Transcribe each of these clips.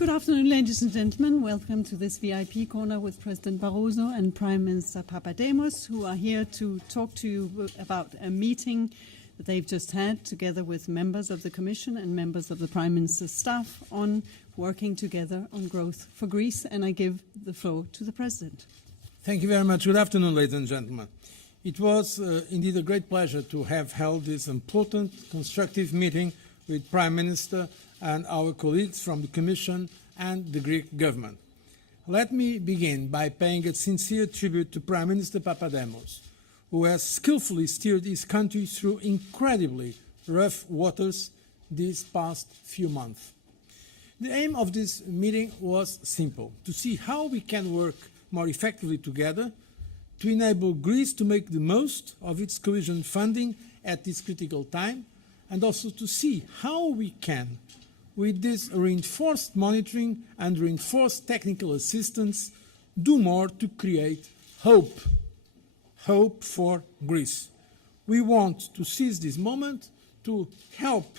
Good afternoon, ladies and gentlemen. Welcome to this VIP corner with President Barroso and Prime Minister Papademos, who are here to talk to you about a meeting that they've just had together with members of the Commission and members of the Prime Minister's staff on working together on growth for Greece. And I give the floor to the President. Thank you very much. Good afternoon, ladies and gentlemen. It was indeed a great pleasure to have held this important, constructive meeting with Prime Minister and our colleagues from the Commission and the Greek government. Let me begin by paying a sincere tribute to Prime Minister Papademos, who has skillfully steered his country through incredibly rough waters these past few months. The aim of this meeting was simple: to see how we can work more effectively together to enable Greece to make the most of its cohesion funding at this critical time, and also to see how we can, with this reinforced monitoring and reinforced technical assistance, do more to create hope for Greece. We want to seize this moment to help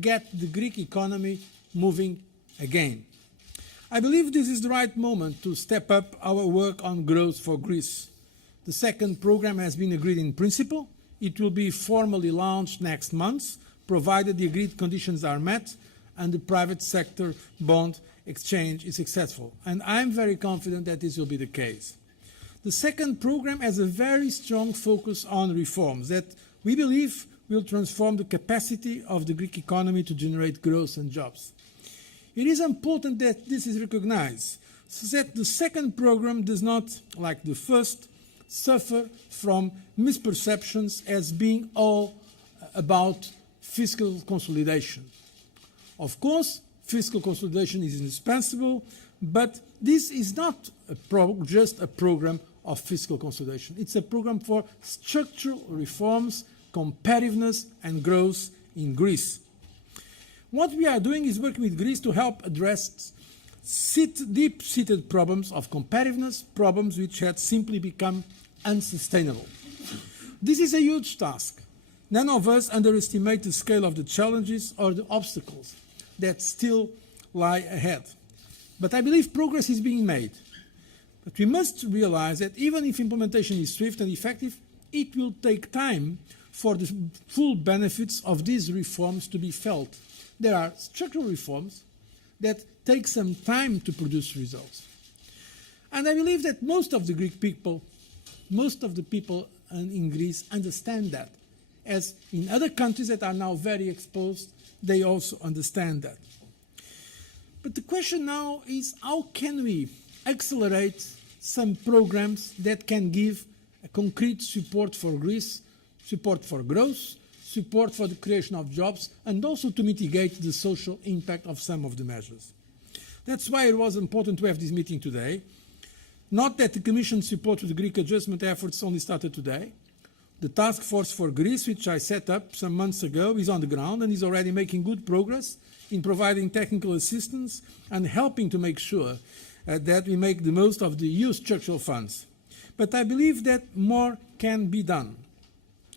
get the Greek economy moving again. I believe this is the right moment to step up our work on growth for Greece. The second program has been agreed in principle. It will be formally launched next month, provided the agreed conditions are met and the private sector bond exchange is successful. And I'm very confident that this will be the case. The second program has a very strong focus on reforms that we believe will transform the capacity of the Greek economy to generate growth and jobs. It is important that this is recognized so that the second program does not, like the first, suffer from misperceptions as being all about fiscal consolidation. Of course, fiscal consolidation is indispensable, but this is not just a program of fiscal consolidation. It's a program for structural reforms, competitiveness and growth in Greece. What we are doing is working with Greece to help address deep-seated problems of competitiveness, problems which had simply become unsustainable. This is a huge task. None of us underestimate the scale of the challenges or the obstacles that still lie ahead. But I believe progress is being made. But we must realize that even if implementation is swift and effective, it will take time for the full benefits of these reforms to be felt. There are structural reforms that take some time to produce results. And I believe that most of the people in Greece understand that. As in other countries that are now very exposed, they also understand that. But the question now is, how can we accelerate some programs that can give a concrete support for Greece, support for growth, support for the creation of jobs, and also to mitigate the social impact of some of the measures? That's why it was important to have this meeting today. Not that the Commission's support to the Greek adjustment efforts only started today. The task force for Greece, which I set up some months ago, is on the ground and is already making good progress in providing technical assistance and helping to make sure that we make the most of the EU structural funds. But I believe that more can be done.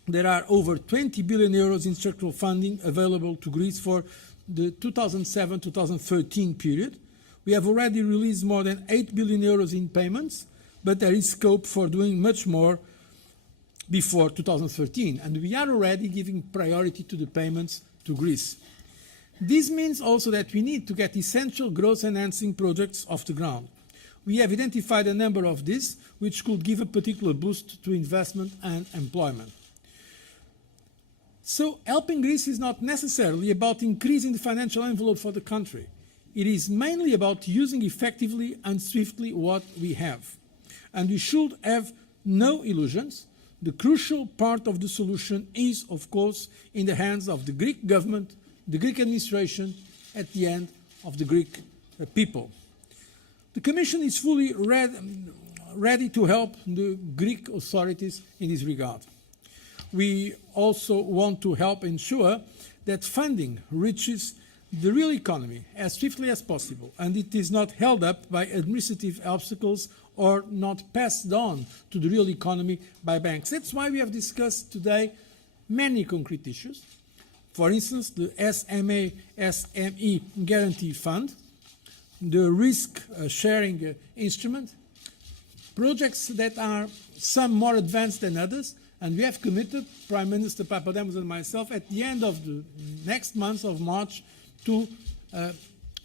There are over 20 billion euros in structural funding available to Greece for the 2007-2013 period. We have already released more than 8 billion euros in payments, but there is scope for doing much more before 2013, and we are already giving priority to the payments to Greece. This means also that we need to get essential growth-enhancing projects off the ground. We have identified a number of these, which could give a particular boost to investment and employment. So helping Greece is not necessarily about increasing the financial envelope for the country. It is mainly about using effectively and swiftly what we have. And we should have no illusions. The crucial part of the solution is, of course, in the hands of the Greek government, the Greek administration, at the end of the Greek people. The Commission is fully ready to help the Greek authorities in this regard. We also want to help ensure that funding reaches the real economy as swiftly as possible, and it is not held up by administrative obstacles or not passed on to the real economy by banks. That's why we have discussed today many concrete issues. For instance, the SME Guarantee Fund, the risk sharing instrument, projects that are some more advanced than others, and we have committed, Prime Minister Papademos and myself, at the end of the next month of March to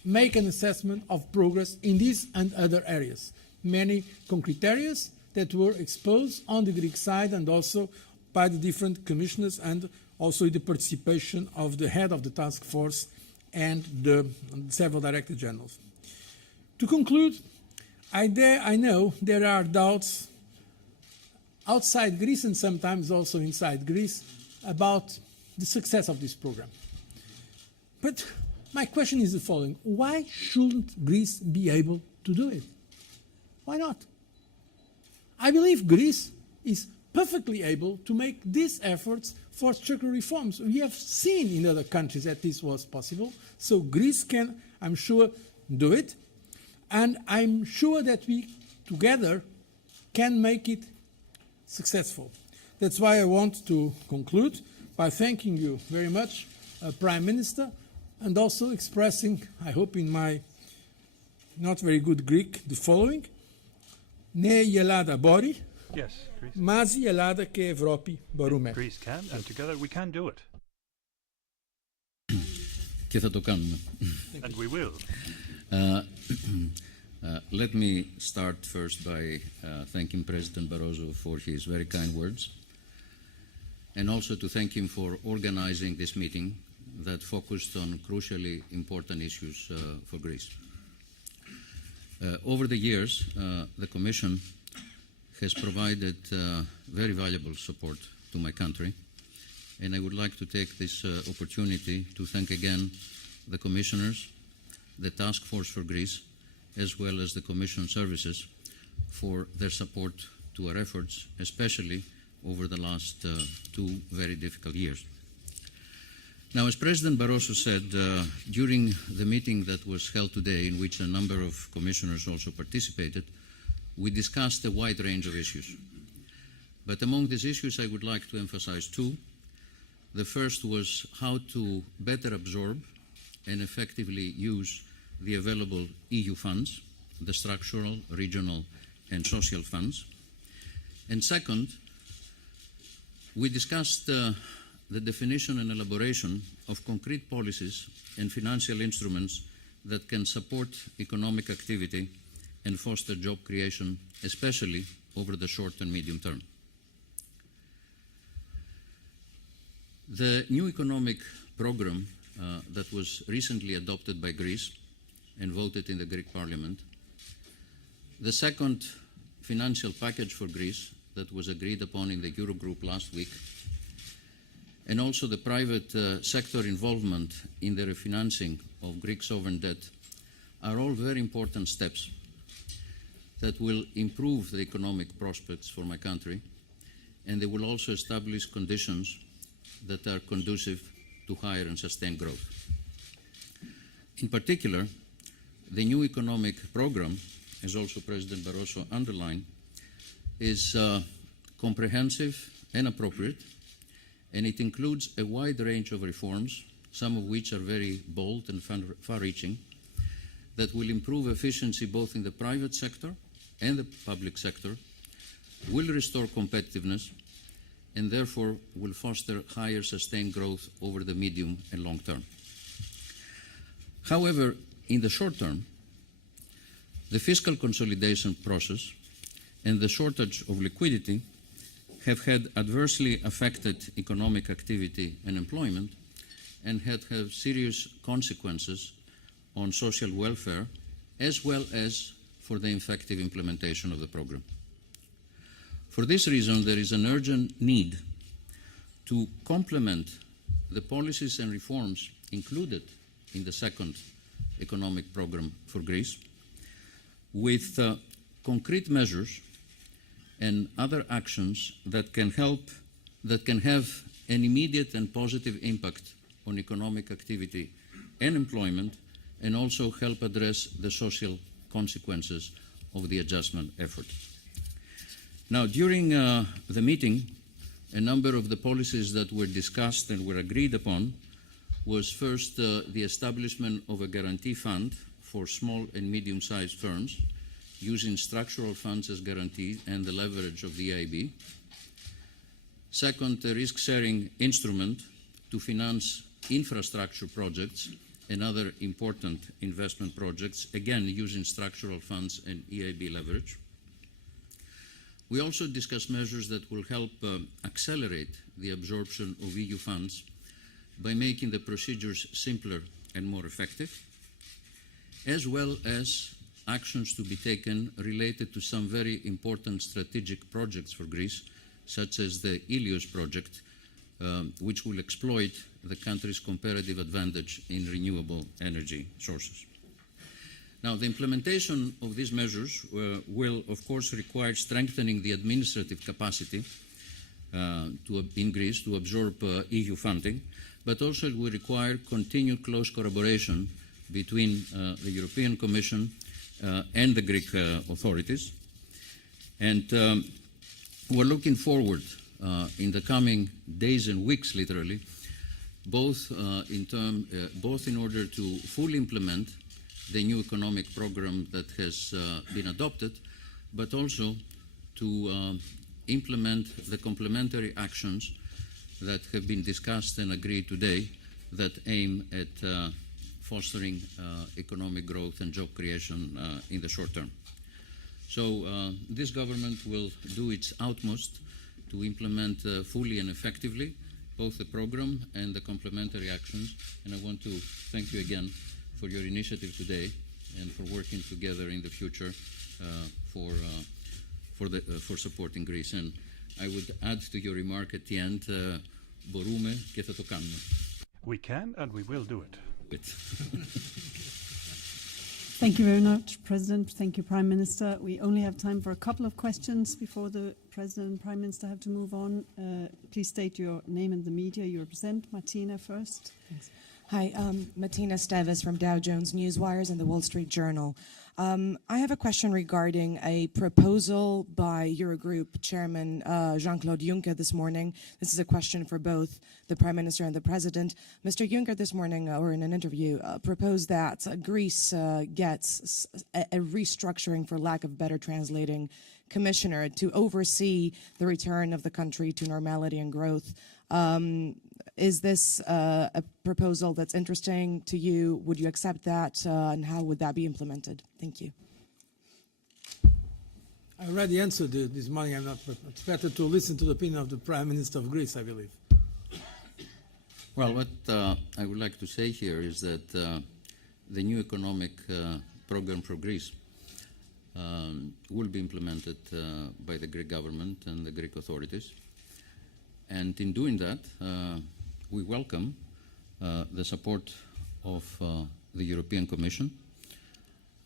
make an assessment of progress in these and other areas. Many concrete areas that were exposed on the Greek side and also by the different commissioners, and also the participation of the head of the task force and the several director generals. To conclude, I know there are doubts outside Greece and sometimes also inside Greece about the success of this program. But my question is the following: why shouldn't Greece be able to do it? Why not? I believe Greece is perfectly able to make these efforts for structural reforms. We have seen in other countries that this was possible, so Greece can, I'm sure, do it, and I'm sure that we together can make it successful. That's why I want to conclude by thanking you very much, Prime Minister, and also expressing, I hope in my not very good Greek, the following: Ne η Ελλάδα μπορεί, Yes, Greece. Μαζί η Ελλάδα και Ευρώπη μπορούμε. Greece can, and together we can do it. Και θα το κάνουμε. And we will. Let me start first by thanking President Barroso for his very kind words, and also to thank him for organizing this meeting that focused on crucially important issues for Greece. Over the years, the Commission has provided very valuable support to my country, and I would like to take this opportunity to thank again the Commissioners, the Task Force for Greece, as well as the Commission services for their support to our efforts, especially over the last 2 very difficult years. Now, as President Barroso said, during the meeting that was held today, in which a number of commissioners also participated, we discussed a wide range of issues. But among these issues, I would like to emphasize 2. The first was how to better absorb and effectively use the available EU funds, the structural, regional, and social funds. And second, we discussed the definition and elaboration of concrete policies and financial instruments that can support economic activity and foster job creation, especially over the short and medium term. The new economic program that was recently adopted by Greece and voted in the Greek Parliament, the second financial package for Greece that was agreed upon in the Eurogroup last week, and also the private sector involvement in the refinancing of Greek sovereign debt are all very important steps that will improve the economic prospects for my country, and they will also establish conditions that are conducive to higher and sustained growth. In particular, the new economic program, as also President Barroso underlined, is comprehensive and appropriate, and it includes a wide range of reforms, some of which are very bold and far-reaching, that will improve efficiency both in the private sector and the public sector, will restore competitiveness, and therefore will foster higher sustained growth over the medium and long term. However, in the short term, the fiscal consolidation process and the shortage of liquidity have had adversely affected economic activity and employment, and have serious consequences on social welfare, as well as for the effective implementation of the program. For this reason, there is an urgent need to complement the policies and reforms included in the second economic program for Greece with concrete measures and other actions that can have an immediate and positive impact on economic activity and employment, and also help address the social consequences of the adjustment effort. Now, during the meeting, a number of the policies that were discussed and were agreed upon was first the establishment of a guarantee fund for small and medium-sized firms using structural funds as guarantee and the leverage of the EIB. Second, a risk-sharing instrument to finance infrastructure projects and other important investment projects, again using structural funds and EIB leverage. We also discussed measures that will help accelerate the absorption of EU funds by making the procedures simpler and more effective, as well as actions to be taken related to some very important strategic projects for Greece, such as the Ilios project, which will exploit the country's comparative advantage in renewable energy sources. Now, the implementation of these measures will, of course, require strengthening the administrative capacity in Greece to absorb EU funding, but also it will require continued close collaboration between the European Commission and the Greek authorities. And we're looking forward in the coming days and weeks, literally, both in order to fully implement the new economic program that has been adopted, but also to implement the complementary actions that have been discussed and agreed today that aim at fostering economic growth and job creation in the short term. So this government will do its utmost to implement fully and effectively both the program and the complementary actions, and I want to thank you again for your initiative today and for working together in the future for supporting Greece. And I would add to your remark at the end, μπορούμε και θα το κάνουμε. We can and we will do it. Thank you very much, President. Thank you, Prime Minister. We only have time for a couple of questions before the President and Prime Minister have to move on. Please state your name and the media you represent. Martina first. Thanks. Hi, Martina Steves from Dow Jones Newswires and the Wall Street Journal. I have a question regarding a proposal by Eurogroup Chairman Jean-Claude Juncker this morning. This is a question for both the Prime Minister and the President. Mr. Juncker this morning, or in an interview, proposed that Greece gets a restructuring, for lack of better translating, commissioner to oversee the return of the country to normality and growth. Is this a proposal that's interesting to you? Would you accept that? And how would that be implemented? Thank you. I already answered this morning. It's better to listen to the opinion of the Prime Minister of Greece, I believe. Well, what I would like to say here is that the new economic program for Greece will be implemented by the Greek government and the Greek authorities. And in doing that, we welcome the support of the European Commission,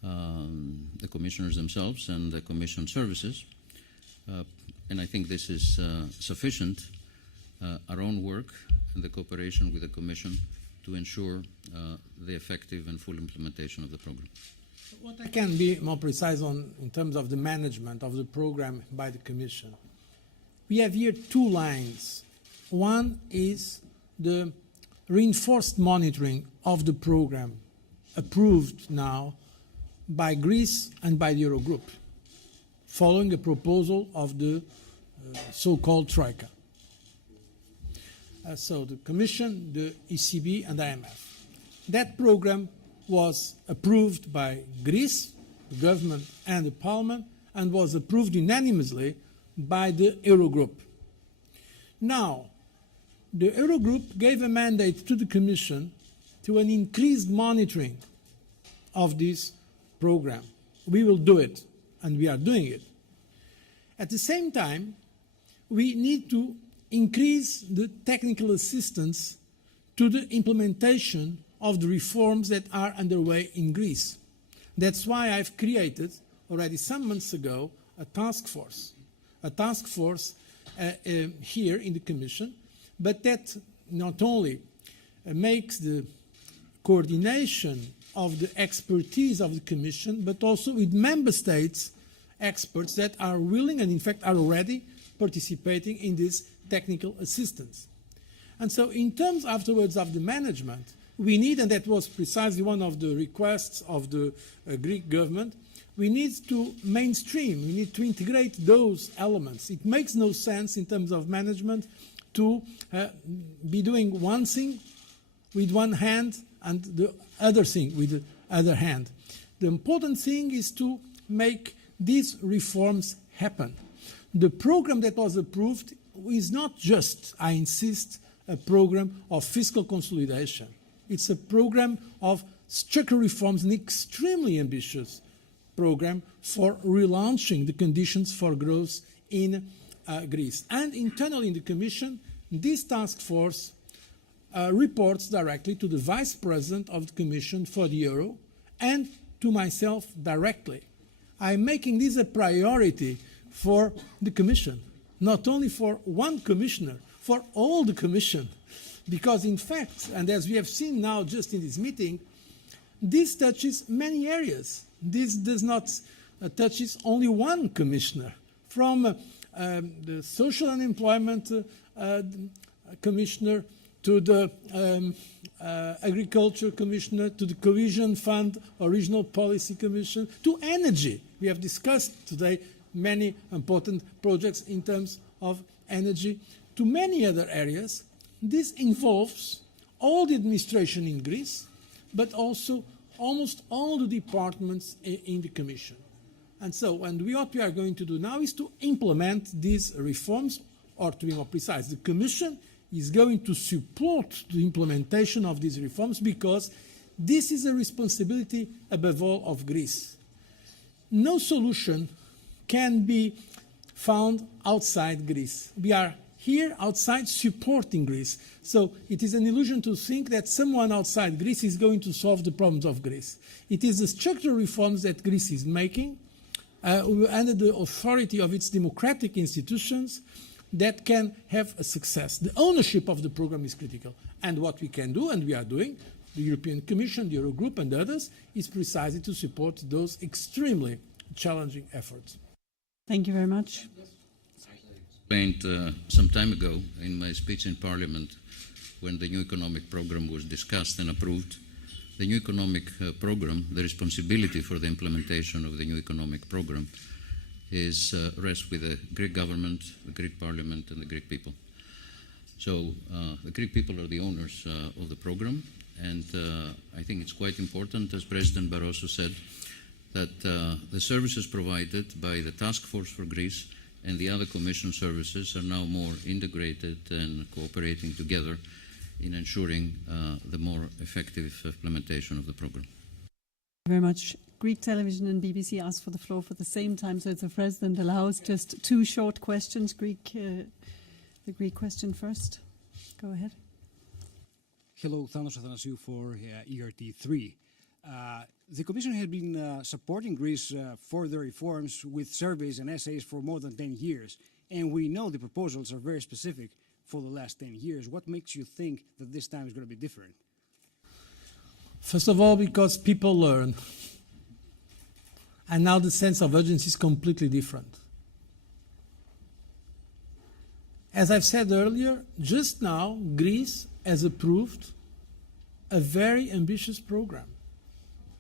the commissioners themselves and the Commission services. And I think this is sufficient, our own work and the cooperation with the Commission to ensure the effective and full implementation of the program. What I can be more precise on in terms of the management of the program by the Commission. We have here two lines. One is the reinforced monitoring of the program approved now by Greece and by the Eurogroup, following a proposal of the so-called Troika. So the Commission, the ECB and the IMF. That program was approved by Greece, the government and the Parliament, and was approved unanimously by the Eurogroup. Now, the Eurogroup gave a mandate to the Commission to an increased monitoring of this program. We will do it, and we are doing it. At the same time, we need to increase the technical assistance to the implementation of the reforms that are underway in Greece. That's why I've created, already some months ago, a task force here in the Commission, but that not only makes the coordination of the expertise of the Commission, but also with Member States experts that are willing and in fact are already participating in this technical assistance. And so in terms afterwards of the management, we need, and that was precisely one of the requests of the Greek government, we need to mainstream, we need to integrate those elements. It makes no sense in terms of management to be doing one thing with one hand and the other thing with the other hand. The important thing is to make these reforms happen. The program that was approved is not just, I insist, a program of fiscal consolidation. It's a program of structural reforms, an extremely ambitious program for relaunching the conditions for growth in Greece. And internally in the Commission, this task force reports directly to the Vice President of the Commission for the Euro and to myself directly. I'm making this a priority for the Commission, not only for one commissioner, for all the Commission. Because in fact, and as we have seen now just in this meeting, this touches many areas. This does not touches only one commissioner, from the social and employment commissioner to the agriculture commissioner, to the cohesion fund or regional policy commission, to energy. We have discussed today many important projects in terms of energy, to many other areas. This involves all the administration in Greece, but also almost all the departments in the Commission. And so, what we are going to do now is to implement these reforms, or to be more precise, the Commission is going to support the implementation of these reforms because this is a responsibility above all of Greece. No solution can be found outside Greece. We are here outside supporting Greece. So it is an illusion to think that someone outside Greece is going to solve the problems of Greece. It is the structural reforms that Greece is making under the authority of its democratic institutions that can have a success. The ownership of the program is critical. And what we can do, and we are doing, the European Commission, the Eurogroup and others, is precisely to support those extremely challenging efforts. Thank you very much. Explained some time ago in my speech in Parliament when the new economic program was discussed and approved. The new economic program, the responsibility for the implementation of the new economic program rests with the Greek government, the Greek Parliament and the Greek people. So the Greek people are the owners of the program, and I think it's quite important, as President Barroso said, that the services provided by the Task Force for Greece and the other Commission services are now more integrated and cooperating together in ensuring the more effective implementation of the program. Thank you very much. Greek television and BBC asked for the floor for the same time, so if the President allows just two short questions. The Greek question first. Go ahead. Hello, Thanos Athanasiou for ERT3. The Commission has been supporting Greece for the reforms with surveys and essays for more than 10 years. And we know the proposals are very specific for the last 10 years. What makes you think that this time is going to be different? First of all, because people learn. And now the sense of urgency is completely different. As I've said earlier, just now, Greece has approved a very ambitious program.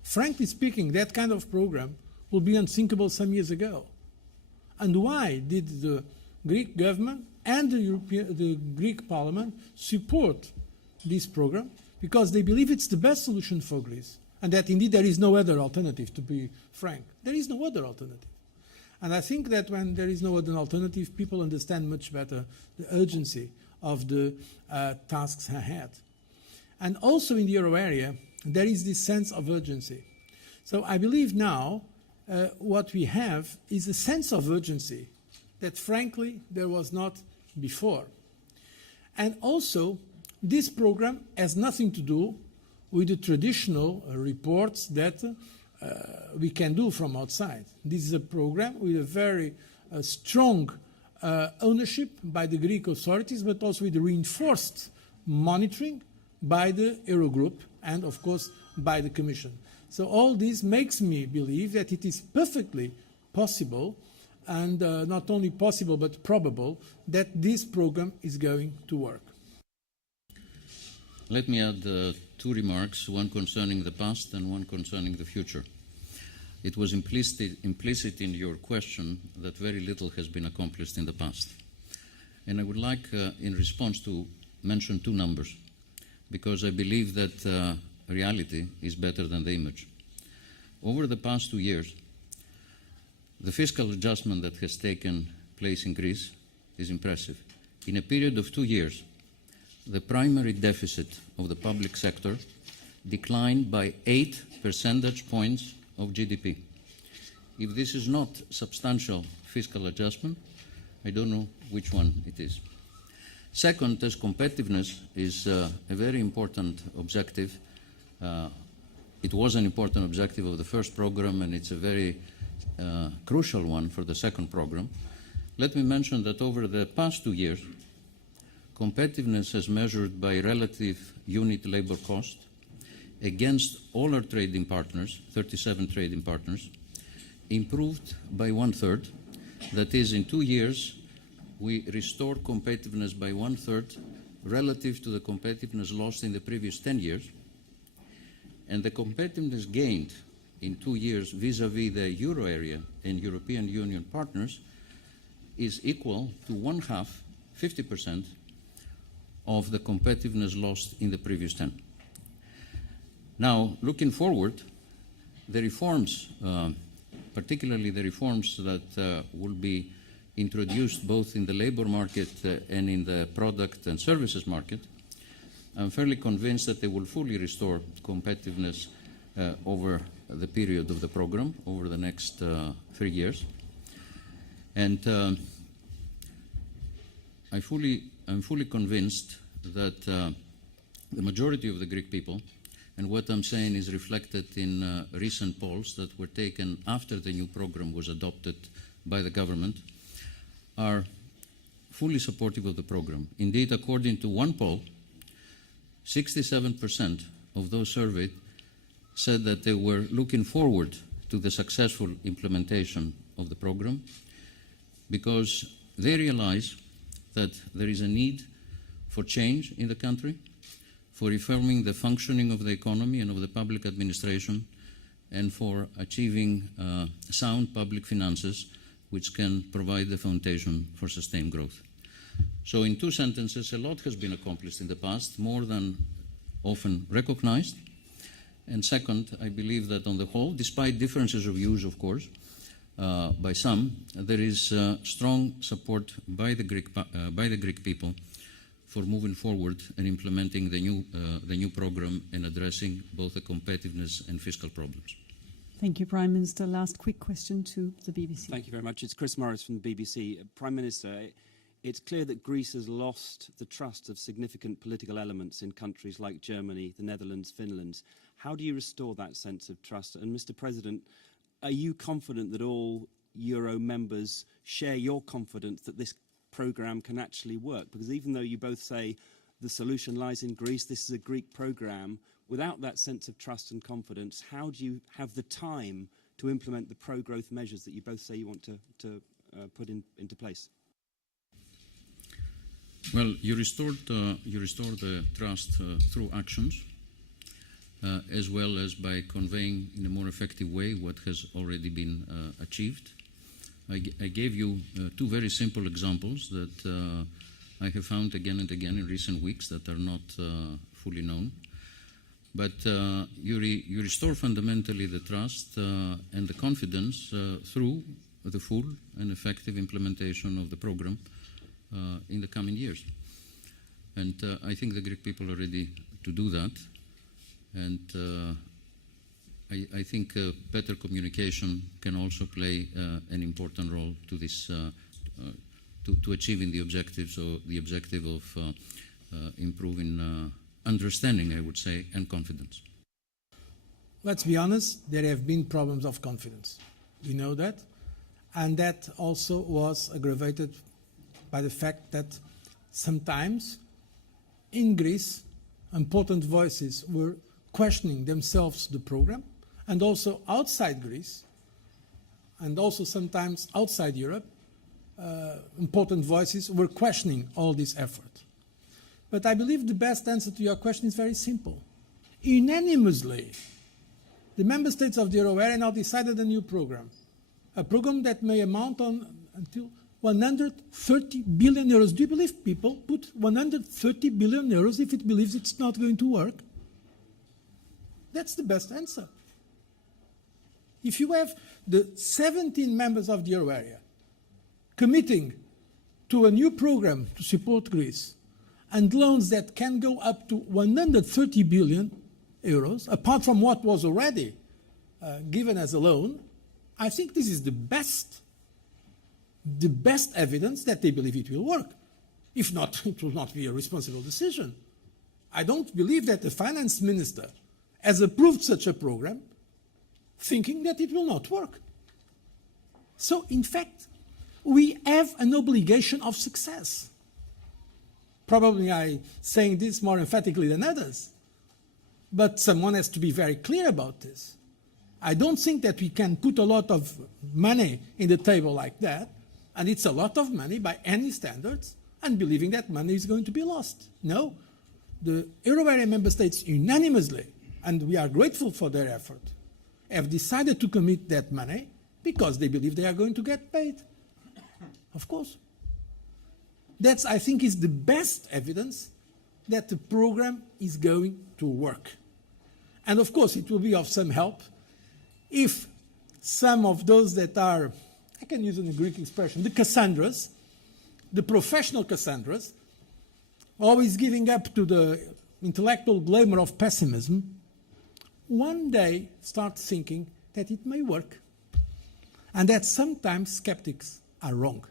Frankly speaking, that kind of program would be unthinkable some years ago. And why did the Greek government and the Greek Parliament support this program? Because they believe it's the best solution for Greece, and that indeed there is no other alternative, to be frank. There is no other alternative. And I think that when there is no other alternative, people understand much better the urgency of the tasks ahead. And also in the euro area, there is this sense of urgency. So I believe now what we have is a sense of urgency that, frankly, there was not before. And also, this program has nothing to do with the traditional reports that we can do from outside. This is a program with a very strong ownership by the Greek authorities, but also with reinforced monitoring by the Eurogroup and, of course, by the Commission. So all this makes me believe that it is perfectly possible, and not only possible but probable, that this program is going to work. let me add two remarks, one concerning the past and one concerning the future. It was implicit in your question that very little has been accomplished in the past. And I would like, in response, to mention two numbers, because I believe that reality is better than the image. Over the past 2 years, the fiscal adjustment that has taken place in Greece is impressive. In a period of 2 years, the primary deficit of the public sector declined by 8 percentage points of GDP. If this is not substantial fiscal adjustment, I don't know which one it is. Second, as competitiveness is a very important objective. It was an important objective of the first program, and it's a very crucial one for the second program. Let me mention that over the past 2 years, competitiveness as measured by relative unit labor cost against all our trading partners, 37 trading partners, improved by 1/3. That is, in 2 years, we restored competitiveness by 1/3 relative to the competitiveness lost in the previous 10 years. And the competitiveness gained in 2 years vis-à-vis the Euro area and European Union partners is equal to 1/2, 50%, of the competitiveness lost in the previous 10. Now, looking forward, the reforms, particularly the reforms that will be introduced both in the labor market and in the product and services market, I'm fairly convinced that they will fully restore competitiveness over the period of the program, over the next 3 years. And I'm fully convinced that the majority of the Greek people, and what I'm saying is reflected in recent polls that were taken after the new program was adopted by the government, are fully supportive of the program. Indeed, according to one poll, 67% of those surveyed said that they were looking forward to the successful implementation of the program because they realize that there is a need for change in the country, for reforming the functioning of the economy and of the public administration, and for achieving sound public finances which can provide the foundation for sustained growth. So in 2 sentences, a lot has been accomplished in the past, more than often recognized. And second, I believe that on the whole, despite differences of views, of course, by some, there is strong support by the Greek people for moving forward and implementing the new program and addressing both the competitiveness and fiscal problems. Thank you, Prime Minister. Last quick question to the BBC. Thank you very much. It's Chris Morris from the BBC. Prime Minister, it's clear that Greece has lost the trust of significant political elements in countries like Germany, the Netherlands, Finland. How do you restore that sense of trust? And Mr. President, are you confident that all Euro members share your confidence that this programme can actually work? Because even though you both say the solution lies in Greece, this is a Greek programme, without that sense of trust and confidence, how do you have the time to implement the pro-growth measures that you both say you want to put into place? Well, you restore the trust through actions, as well as by conveying in a more effective way what has already been achieved. I gave you 2 very simple examples that I have found again and again in recent weeks that are not fully known. But you restore fundamentally the trust and the confidence through the full and effective implementation of the program in the coming years. And I think the Greek people are ready to do that. And I think better communication can also play an important role to this, to achieving the objectives, or the objective of improving understanding, I would say, and confidence. Let's be honest, there have been problems of confidence. We know that. And that also was aggravated by the fact that sometimes in Greece, important voices were questioning themselves the program, and also outside Greece, and also sometimes outside Europe, important voices were questioning all this effort. But I believe the best answer to your question is very simple. Unanimously, the member states of the euro area now decided a new program, a program that may amount on until 130 billion euros. Do you believe people put 130 billion euros if it believes it's not going to work? That's the best answer. If you have the 17 members of the euro area committing to a new program to support Greece and loans that can go up to 130 billion euros, apart from what was already given as a loan, I think this is the best evidence that they believe it will work. If not, it will not be a responsible decision. I don't believe that the finance minister has approved such a program thinking that it will not work. So, in fact, we have an obligation of success. Probably I'm saying this more emphatically than others, but someone has to be very clear about this. I don't think that we can put a lot of money in the table like that, and it's a lot of money by any standards, and believing that money is going to be lost. No, the euro area member states unanimously, and we are grateful for their effort, have decided to commit that money because they believe they are going to get paid. Of course. That's, I think, is the best evidence that the program is going to work. And of course, it will be of some help if some of those that are, I can use a Greek expression, the Cassandras, the professional Cassandras, always giving up to the intellectual glamour of pessimism, one day start thinking that it may work, and that sometimes skeptics are wrong.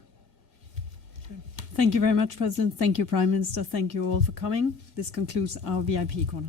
Thank you very much, President. Thank you, Prime Minister. Thank you all for coming. This concludes our VIP corner.